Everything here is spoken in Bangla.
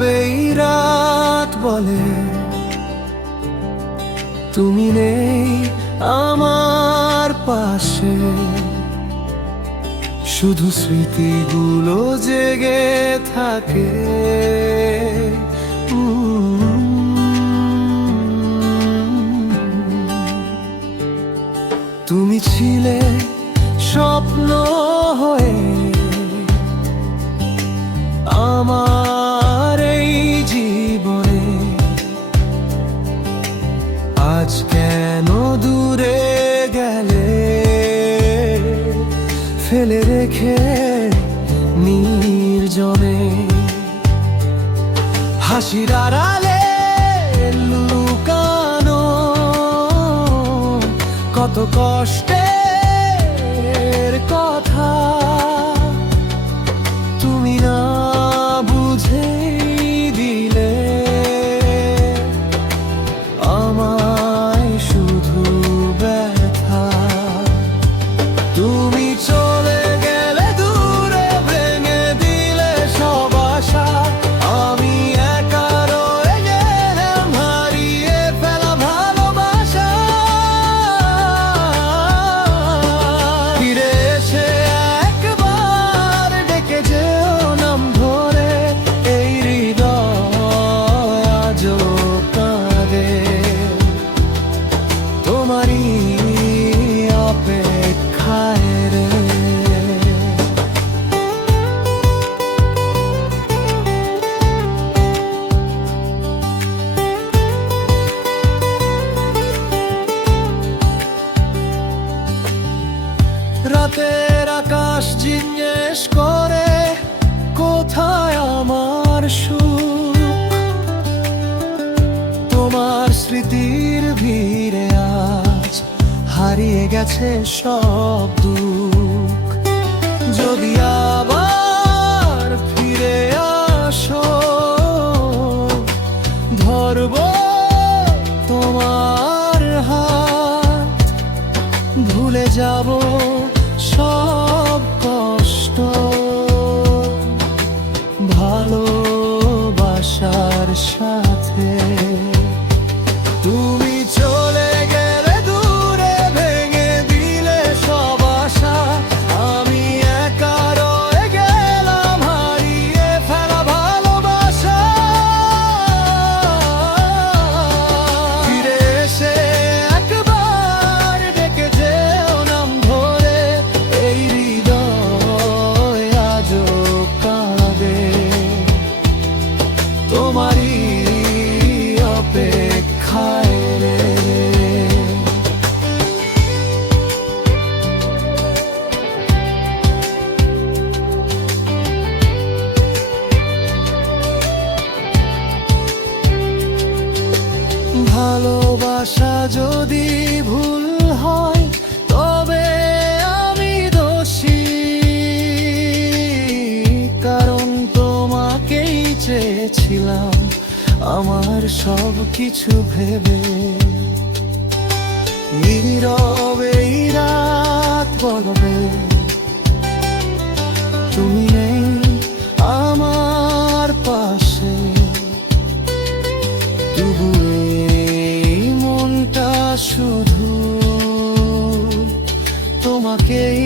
নীরবে এই রাত বলে তুমি নেই আমার পাশে, শুধু স্মৃতিগুলো জেগে থাকে। তুমি ছিলে স্বপ্ন হয়ে আমার এই জীবনে, আজ কেন দূরে গেলে ফেলে রেখে নির্জনে। হাসির আড়ালে লুকানো কত কষ্টের কথা তুমি না বুঝে দিলে আমায় শুধু ব্যথা। তুমি চলে গেলে দূরে ভেঙে দিলে সব আশা, আমি একা রয়ে গেলাম হারিয়ে ফেলা ভালোবাসা। ফিরে এসে একবার ডেকে যেও নাম ধরে, এই হৃদয় আজও কাঁদে তোমারই অপেক্ষায় রে। রাতের আকাশ জিজ্ঞেস করে কোথায় আমার সুখ, তোমার স্মৃতির ভিড়ে আজ হারিয়ে গেছে সব দুঃখ। যদি আবার ফিরে আসো ধরবো তোমার হাত, ভুলে যাব সব কষ্ট ভালোবাসার সাথে। তুমি চলে গেলে দূরে ভেঙে দিলে সব আশা, আমি একা রয়ে গেলাম হারিয়ে ফেলা ভালোবাসা। ফিরে এসে একবার ডেকে যেও নাম ধরে, এই হৃদয় আজও কাঁদে তোমারই অপেক্ষায় রে। ভালোবাসা যদি ভুল হয় তবে আমি দোষী, কারণ তোমাকেই চেয়েছিলাম আমার সব কিছু ভেবে। নীরবে এই রাত বলবে তুমি নেই আমার পাশে, তবু এই মনটা শুধু তোমাকেই